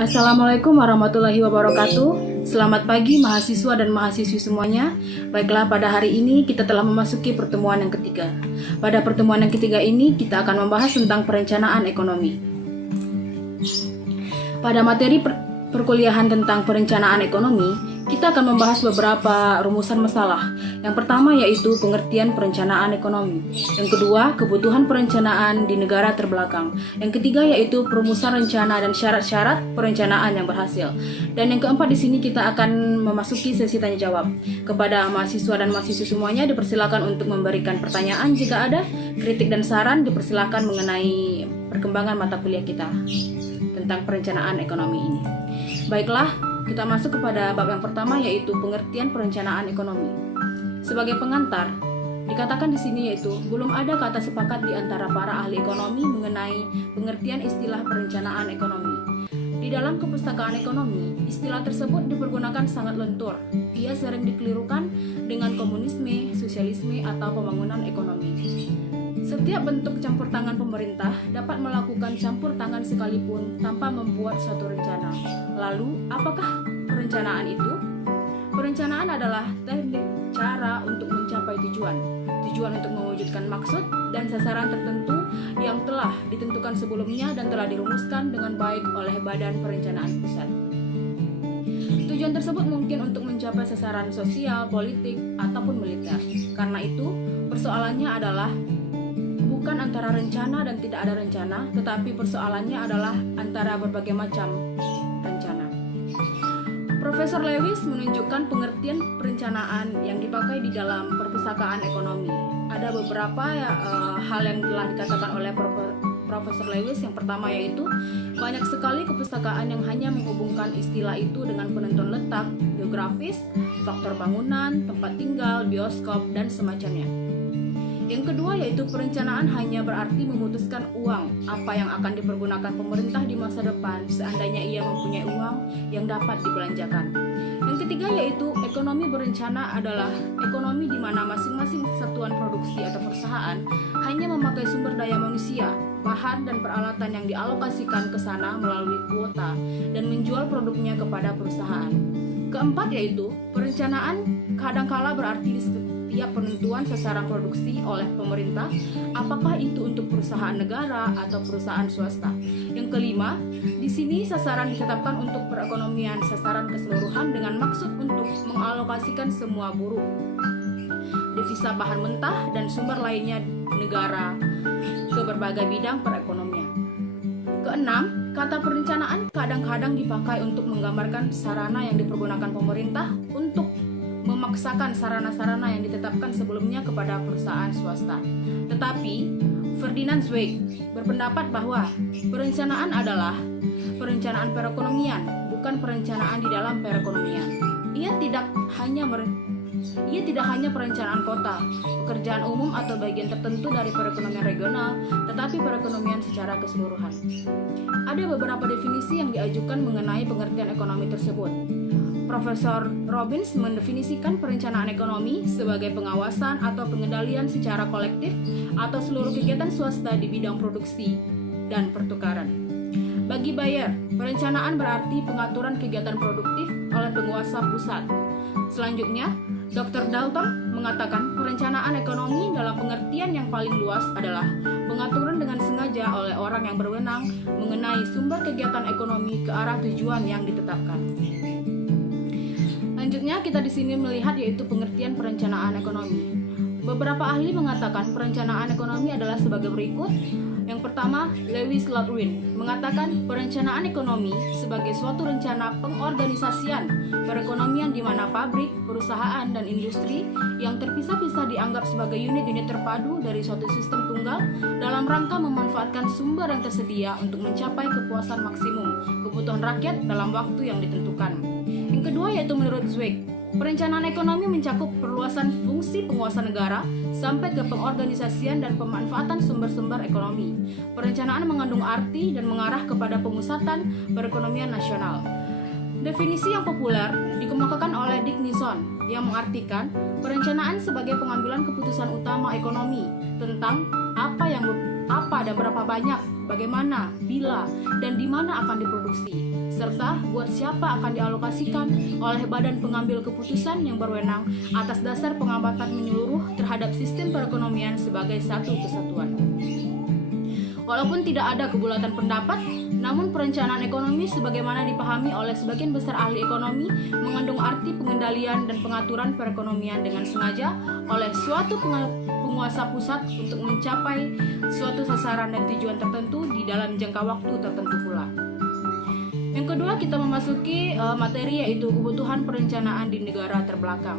Assalamualaikum warahmatullahi wabarakatuh. Selamat pagi mahasiswa dan mahasiswi semuanya. Baiklah, pada hari ini kita telah memasuki pertemuan yang ketiga. Pada pertemuan yang ketiga ini kita akan membahas tentang perencanaan ekonomi. Pada materi perkuliahan tentang perencanaan ekonomi, kita akan membahas beberapa rumusan masalah. Yang pertama yaitu pengertian perencanaan ekonomi. Yang kedua, kebutuhan perencanaan di negara terbelakang. Yang ketiga yaitu perumusan rencana dan syarat-syarat perencanaan yang berhasil. Dan yang keempat di sini kita akan memasuki sesi tanya jawab. Kepada mahasiswa dan mahasiswi semuanya dipersilakan untuk memberikan pertanyaan jika ada, kritik dan saran dipersilakan mengenai perkembangan mata kuliah kita tentang perencanaan ekonomi ini. Baiklah, kita masuk kepada bab yang pertama yaitu pengertian perencanaan ekonomi. Sebagai pengantar, dikatakan di sini yaitu belum ada kata sepakat di antara para ahli ekonomi mengenai pengertian istilah perencanaan ekonomi. Di dalam kepustakaan ekonomi, istilah tersebut dipergunakan sangat lentur. Ia sering dikelirukan dengan komunisme, sosialisme, atau pembangunan ekonomi. Setiap bentuk campur tangan pemerintah dapat melakukan campur tangan sekalipun tanpa membuat suatu rencana. Lalu, apakah perencanaan itu? Perencanaan adalah teknik cara untuk mencapai tujuan untuk mewujudkan maksud dan sasaran tertentu yang telah ditentukan sebelumnya dan telah dirumuskan dengan baik oleh Badan Perencanaan Pusat. Tujuan tersebut mungkin untuk mencapai sasaran sosial, politik, ataupun militer. Karena itu, persoalannya adalah bukan antara rencana dan tidak ada rencana, tetapi persoalannya adalah antara berbagai macam rencana. Profesor Lewis menunjukkan pengertian perencanaan yang dipakai di dalam perpustakaan ekonomi. Ada beberapa hal yang telah dikatakan oleh Profesor Lewis. Yang pertama yaitu banyak sekali kepustakaan yang hanya menghubungkan istilah itu dengan penentuan letak, geografis, faktor bangunan, tempat tinggal, bioskop, dan semacamnya. Yang kedua yaitu perencanaan hanya berarti memutuskan uang apa yang akan dipergunakan pemerintah di masa depan seandainya ia mempunyai uang yang dapat dibelanjakan. Yang ketiga yaitu ekonomi berencana adalah ekonomi di mana masing-masing satuan produksi atau perusahaan hanya memakai sumber daya manusia, bahan dan peralatan yang dialokasikan ke sana melalui kuota dan menjual produknya kepada perusahaan. Keempat yaitu perencanaan kadangkala berarti setiap penentuan sasaran produksi oleh pemerintah, apakah itu untuk perusahaan negara atau perusahaan swasta. Yang kelima, di sini sasaran ditetapkan untuk perekonomian sasaran keseluruhan dengan maksud untuk mengalokasikan semua buruh, devisa bahan mentah dan sumber lainnya negara ke berbagai bidang perekonomian. Keenam, kata perencanaan kadang-kadang dipakai untuk menggambarkan sarana yang dipergunakan pemerintah untuk memaksakan sarana-sarana yang ditetapkan sebelumnya kepada perusahaan swasta. Tetapi, Ferdinand Zweig berpendapat bahwa perencanaan adalah perencanaan perekonomian, bukan perencanaan di dalam perekonomian. Ia tidak hanya perencanaan kota, pekerjaan umum atau bagian tertentu dari perekonomian regional, tetapi perekonomian secara keseluruhan. Ada beberapa definisi yang diajukan mengenai pengertian ekonomi tersebut. Profesor Robbins mendefinisikan perencanaan ekonomi sebagai pengawasan atau pengendalian secara kolektif atau seluruh kegiatan swasta di bidang produksi dan pertukaran. Bagi Bayer, perencanaan berarti pengaturan kegiatan produktif oleh penguasa pusat. Selanjutnya, Dr. Dalton mengatakan perencanaan ekonomi dalam pengertian yang paling luas adalah pengaturan dengan sengaja oleh orang yang berwenang mengenai sumber kegiatan ekonomi ke arah tujuan yang ditetapkan. Selanjutnya kita di sini melihat yaitu pengertian perencanaan ekonomi. Beberapa ahli mengatakan perencanaan ekonomi adalah sebagai berikut. Yang pertama, Lewis Ludwig mengatakan perencanaan ekonomi sebagai suatu rencana pengorganisasian perekonomian di mana pabrik, perusahaan, dan industri yang terpisah-pisah dianggap sebagai unit-unit terpadu dari suatu sistem tunggal dalam rangka memanfaatkan sumber yang tersedia untuk mencapai kepuasan maksimum kebutuhan rakyat dalam waktu yang ditentukan. Yang kedua yaitu menurut Zweig, perencanaan ekonomi mencakup perluasan fungsi penguasa negara sampai ke pengorganisasian dan pemanfaatan sumber-sumber ekonomi. Perencanaan mengandung arti dan mengarah kepada pemusatan perekonomian nasional. Definisi yang populer dikemukakan oleh Dick Nison yang mengartikan perencanaan sebagai pengambilan keputusan utama ekonomi tentang apa dan berapa banyak, bagaimana, bila, dan di mana akan diproduksi, serta buat siapa akan dialokasikan oleh badan pengambil keputusan yang berwenang atas dasar pengamatan menyeluruh terhadap sistem perekonomian sebagai satu kesatuan. Walaupun tidak ada kebulatan pendapat, namun perencanaan ekonomi sebagaimana dipahami oleh sebagian besar ahli ekonomi mengandung arti pengendalian dan pengaturan perekonomian dengan sengaja oleh suatu penguasa pusat untuk mencapai suatu sasaran dan tujuan tertentu di dalam jangka waktu tertentu pula. Yang kedua, kita memasuki materi yaitu kebutuhan perencanaan di negara terbelakang.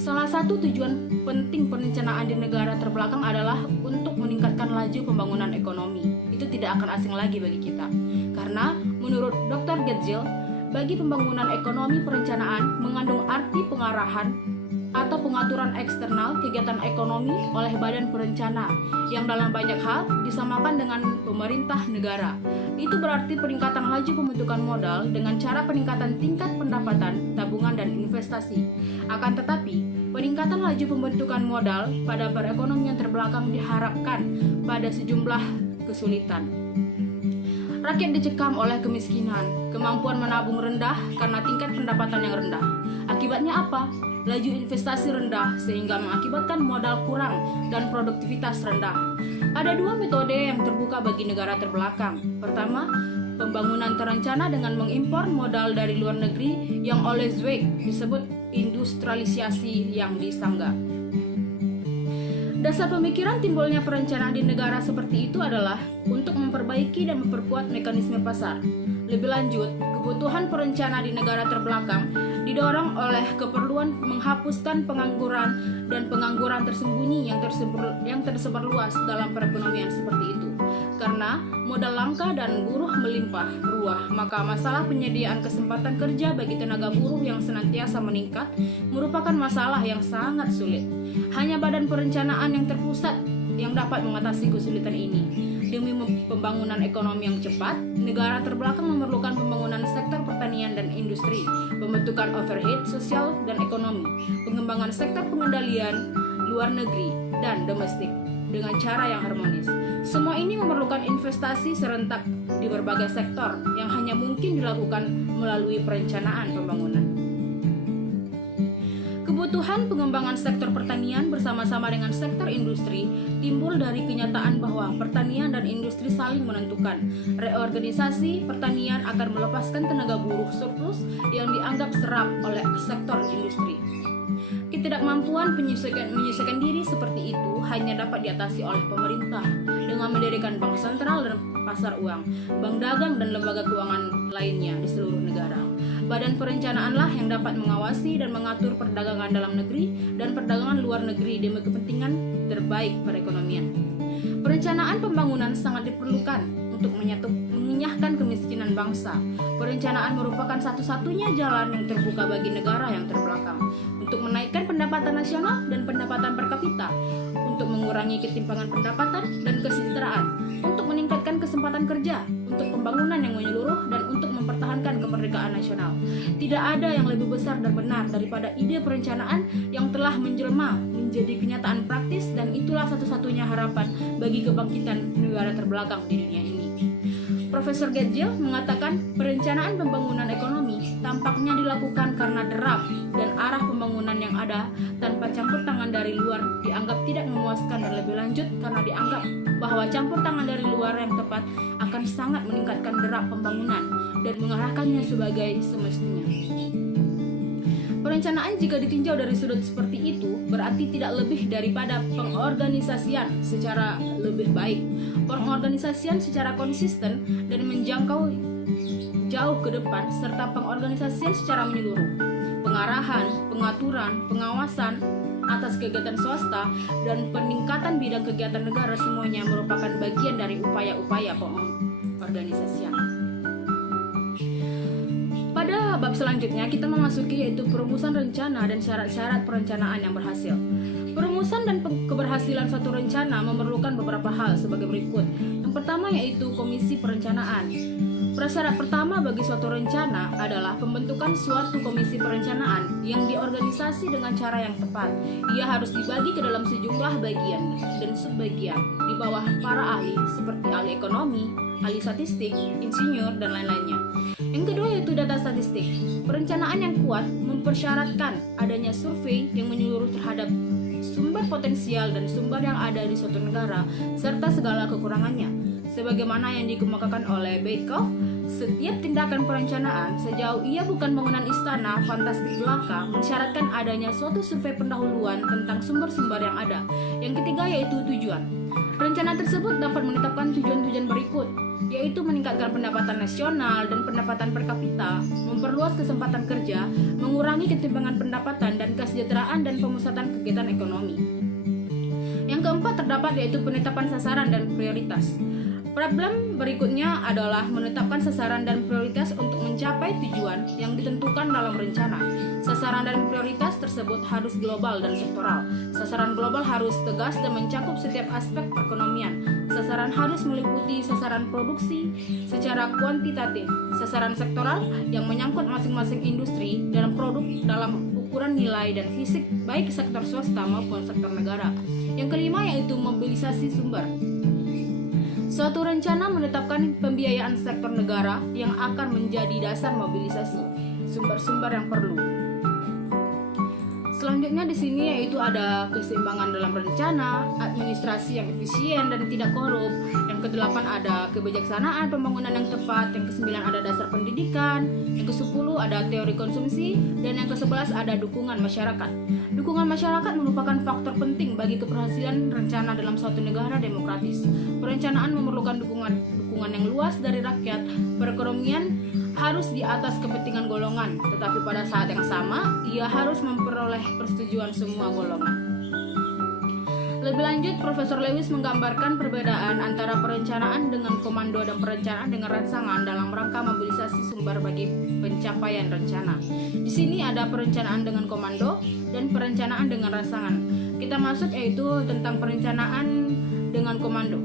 Salah satu tujuan penting perencanaan di negara terbelakang adalah untuk meningkatkan laju pembangunan ekonomi. Itu tidak akan asing lagi bagi kita. Karena menurut Dr. Getzel, bagi pembangunan ekonomi perencanaan mengandung arti pengarahan atau pengaturan eksternal kegiatan ekonomi oleh badan perencana yang dalam banyak hal disamakan dengan pemerintah negara. Itu berarti peningkatan laju pembentukan modal dengan cara peningkatan tingkat pendapatan, tabungan, dan investasi. Akan tetapi, peningkatan laju pembentukan modal pada perekonomian terbelakang diharapkan pada sejumlah kesulitan. Rakyat dicekam oleh kemiskinan, kemampuan menabung rendah karena tingkat pendapatan yang rendah. Akibatnya apa? Laju investasi rendah sehingga mengakibatkan modal kurang dan produktivitas rendah. Ada dua metode yang terbuka bagi negara terbelakang. Pertama, pembangunan terencana dengan mengimpor modal dari luar negeri yang oleh Zweig disebut industrialisasi yang disanggah. Dasar pemikiran timbulnya perencanaan di negara seperti itu adalah untuk memperbaiki dan memperkuat mekanisme pasar. Lebih lanjut, kebutuhan perencana di negara terbelakang didorong oleh keperluan menghapuskan pengangguran dan pengangguran tersembunyi yang tersebar luas dalam perekonomian seperti itu. Karena modal langka dan buruh melimpah ruah, maka masalah penyediaan kesempatan kerja bagi tenaga buruh yang senantiasa meningkat merupakan masalah yang sangat sulit. Hanya badan perencanaan yang terpusat yang dapat mengatasi kesulitan ini. Demi pembangunan ekonomi yang cepat, negara terbelakang memerlukan pembangunan sektor pertanian dan industri, pembentukan overhead sosial dan ekonomi, pengembangan sektor pengendalian luar negeri dan domestik dengan cara yang harmonis. Semua ini memerlukan investasi serentak di berbagai sektor yang hanya mungkin dilakukan melalui perencanaan pembangunan. Kebutuhan pengembangan sektor pertanian bersama-sama dengan sektor industri timbul dari kenyataan bahwa pertanian dan industri saling menentukan. Reorganisasi pertanian akan melepaskan tenaga buruh surplus yang dianggap serap oleh sektor industri. Ketidakmampuan menyesuaikan diri seperti itu hanya dapat diatasi oleh pemerintah dengan mendirikan bank sentral dan pasar uang, bank dagang dan lembaga keuangan lainnya di seluruh negara. Badan perencanaanlah yang dapat mengawasi dan mengatur perdagangan dalam negeri dan perdagangan luar negeri demi kepentingan terbaik perekonomian. Perencanaan pembangunan sangat diperlukan untuk mengenyahkan kemiskinan bangsa. Perencanaan merupakan satu-satunya jalan yang terbuka bagi negara yang terbelakang untuk menaikkan pendapatan nasional dan pendapatan per kapita, untuk mengurangi ketimpangan pendapatan dan kesejahteraan, untuk meningkatkan kesempatan kerja, untuk pembangunan yang menyeluruh, dan untuk mempertahankan kemerdekaan nasional. Tidak ada yang lebih besar dan benar daripada ide perencanaan yang telah menjelma menjadi kenyataan praktis, dan itulah satu-satunya harapan bagi kebangkitan negara terbelakang di dunia ini. Profesor Getzel mengatakan perencanaan pembangunan ekonomi tampaknya dilakukan karena derap dan arah pembangunan yang ada tanpa campur tangan dari luar dianggap tidak memuaskan, dan lebih lanjut karena dianggap bahwa campur tangan dari luar yang tepat akan sangat meningkatkan derap pembangunan dan mengarahkannya sebagai semestinya. Perencanaan jika ditinjau dari sudut seperti itu berarti tidak lebih daripada pengorganisasian secara lebih baik, pengorganisasian secara konsisten dan menjangkau jauh ke depan, serta pengorganisasian secara menyeluruh. Pengarahan, pengaturan, pengawasan atas kegiatan swasta dan peningkatan bidang kegiatan negara semuanya merupakan bagian dari upaya-upaya pengorganisasian. Pada bab selanjutnya kita memasuki yaitu perumusan rencana dan syarat-syarat perencanaan yang berhasil. Perumusan dan keberhasilan suatu rencana memerlukan beberapa hal sebagai berikut. Yang pertama yaitu komisi perencanaan. Prasyarat pertama bagi suatu rencana adalah pembentukan suatu komisi perencanaan yang diorganisasi dengan cara yang tepat. Ia harus dibagi ke dalam sejumlah bagian dan subbagian di bawah para ahli seperti ahli ekonomi, ahli statistik, insinyur, dan lain-lainnya. Yang kedua statistik. Perencanaan yang kuat mempersyaratkan adanya survei yang menyeluruh terhadap sumber potensial dan sumber yang ada di suatu negara serta segala kekurangannya. Sebagaimana yang dikemukakan oleh Beikoff, setiap tindakan perencanaan sejauh ia bukan bangunan istana fantastik belaka mensyaratkan adanya suatu survei pendahuluan tentang sumber-sumber yang ada. Yang ketiga yaitu tujuan. Rencana tersebut dapat menetapkan tujuan-tujuan berikut, yaitu meningkatkan pendapatan nasional dan pendapatan per kapita, memperluas kesempatan kerja, mengurangi ketimpangan pendapatan dan kesejahteraan dan pemusatan kegiatan ekonomi. Yang keempat terdapat yaitu penetapan sasaran dan prioritas. Problem berikutnya adalah menetapkan sasaran dan prioritas untuk mencapai tujuan yang ditentukan dalam rencana. Sasaran dan prioritas tersebut harus global dan sektoral. Sasaran global harus tegas dan mencakup setiap aspek perekonomian. Sasaran harus meliputi sasaran produksi secara kuantitatif. Sasaran sektoral yang menyangkut masing-masing industri dan produk dalam ukuran nilai dan fisik baik sektor swasta maupun sektor negara. Yang kelima yaitu mobilisasi sumber. Suatu rencana menetapkan pembiayaan sektor negara yang akan menjadi dasar mobilisasi sumber-sumber yang perlu. Selanjutnya di sini yaitu ada keseimbangan dalam rencana, administrasi yang efisien dan tidak korup. Yang kedelapan ada kebijaksanaan pembangunan yang tepat. Yang kesembilan ada dasar pendidikan. Yang kesepuluh ada teori konsumsi. Dan yang kesebelas ada dukungan masyarakat. Dukungan masyarakat merupakan faktor penting bagi keberhasilan rencana dalam suatu negara demokratis. Perencanaan memerlukan dukungan yang luas dari rakyat. Perekonomian harus di atas kepentingan golongan, tetapi pada saat yang sama, ia harus memperoleh persetujuan semua golongan. Lebih lanjut, Profesor Lewis menggambarkan perbedaan antara perencanaan dengan komando dan perencanaan dengan rangsangan dalam rangka mobilisasi sumber bagi pencapaian rencana. Di sini ada perencanaan dengan komando dan perencanaan dengan rangsangan. Kita masuk yaitu tentang perencanaan dengan komando.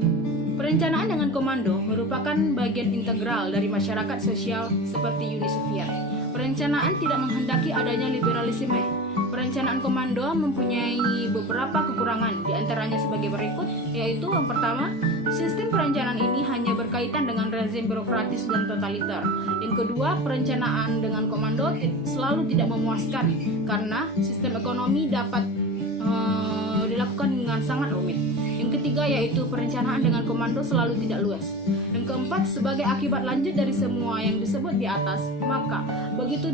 Perencanaan dengan komando merupakan bagian integral dari masyarakat sosial seperti Uni Soviet. Perencanaan tidak menghendaki adanya liberalisme. Perencanaan komando mempunyai beberapa kekurangan, diantaranya sebagai berikut, yaitu yang pertama, sistem perencanaan ini hanya berkaitan dengan rezim birokratis dan totaliter. Yang kedua, perencanaan dengan komando selalu tidak memuaskan karena sistem ekonomi dapat dilakukan dengan sangat rumit. Yang ketiga yaitu perencanaan dengan komando selalu tidak luas. Yang keempat, sebagai akibat lanjut dari semua yang disebut di atas, maka begitu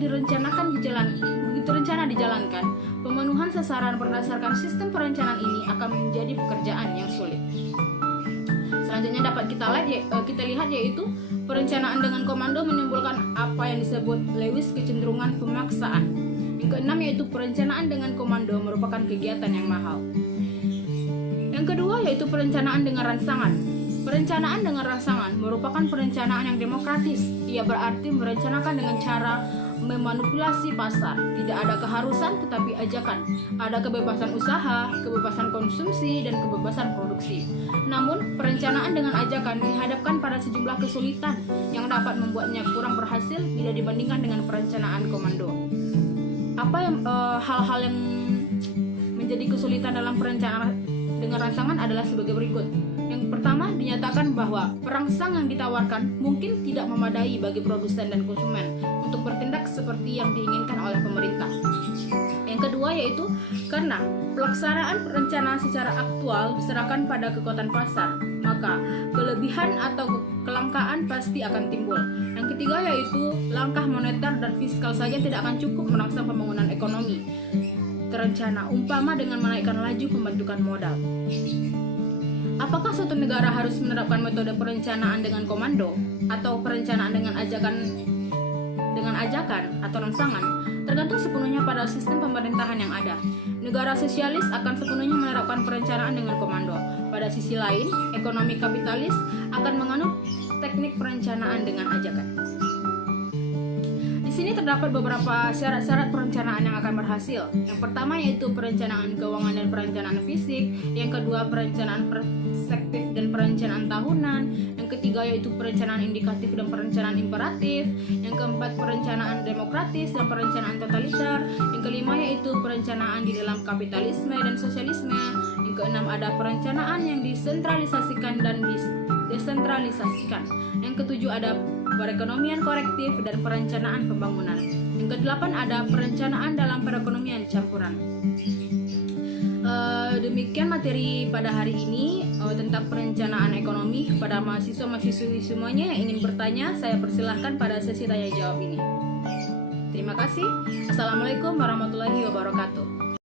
rencana dijalankan, pemenuhan sasaran berdasarkan sistem perencanaan ini akan menjadi pekerjaan yang sulit. Selanjutnya dapat kita lihat yaitu perencanaan dengan komando menimbulkan apa yang disebut Lewis kecenderungan pemaksaan. Yang keenam yaitu perencanaan dengan komando merupakan kegiatan yang mahal. Yang kedua yaitu perencanaan dengan rangsangan. Perencanaan dengan rangsangan merupakan perencanaan yang demokratis. Ia berarti merencanakan dengan cara memanipulasi pasar. Tidak ada keharusan tetapi ajakan. Ada kebebasan usaha, kebebasan konsumsi, dan kebebasan produksi. Namun, perencanaan dengan ajakan dihadapkan pada sejumlah kesulitan yang dapat membuatnya kurang berhasil bila dibandingkan dengan perencanaan komando. Apa yang hal-hal yang menjadi kesulitan dalam perencanaan dengan rangsangan adalah sebagai berikut. Yang pertama, dinyatakan bahwa perangsang yang ditawarkan mungkin tidak memadai bagi produsen dan konsumen untuk bertindak seperti yang diinginkan oleh pemerintah. Yang kedua yaitu karena pelaksanaan perencanaan secara aktual diserahkan pada kekuatan pasar, maka kelebihan atau kelangkaan pasti akan timbul. Yang ketiga yaitu langkah moneter dan fiskal saja tidak akan cukup merangsang pembangunan ekonomi terencana, umpama dengan menaikkan laju pembentukan modal. Apakah suatu negara harus menerapkan metode perencanaan dengan komando atau perencanaan dengan ajakan atau rangsangan? Tergantung sepenuhnya pada sistem pemerintahan yang ada. Negara sosialis akan sepenuhnya menerapkan perencanaan dengan komando. Pada sisi lain, ekonomi kapitalis akan menganut teknik perencanaan dengan ajakan. Di sini terdapat beberapa syarat-syarat perencanaan yang akan berhasil. Yang pertama yaitu perencanaan keuangan dan perencanaan fisik. Yang kedua perencanaan perspektif dan perencanaan tahunan. Yang ketiga yaitu perencanaan indikatif dan perencanaan imperatif. Yang keempat perencanaan demokratis dan perencanaan totaliter. Yang kelima yaitu perencanaan di dalam kapitalisme dan sosialisme. Yang keenam ada perencanaan yang disentralisasikan dan desentralisasikan. Yang ketujuh ada perekonomian korektif, dan perencanaan pembangunan. Yang ke-8 ada perencanaan dalam perekonomian campuran. Demikian materi pada hari ini tentang perencanaan ekonomi. Kepada mahasiswa-mahasiswi semuanya yang ingin bertanya, saya persilahkan pada sesi tanya jawab ini. Terima kasih. Assalamualaikum warahmatullahi wabarakatuh.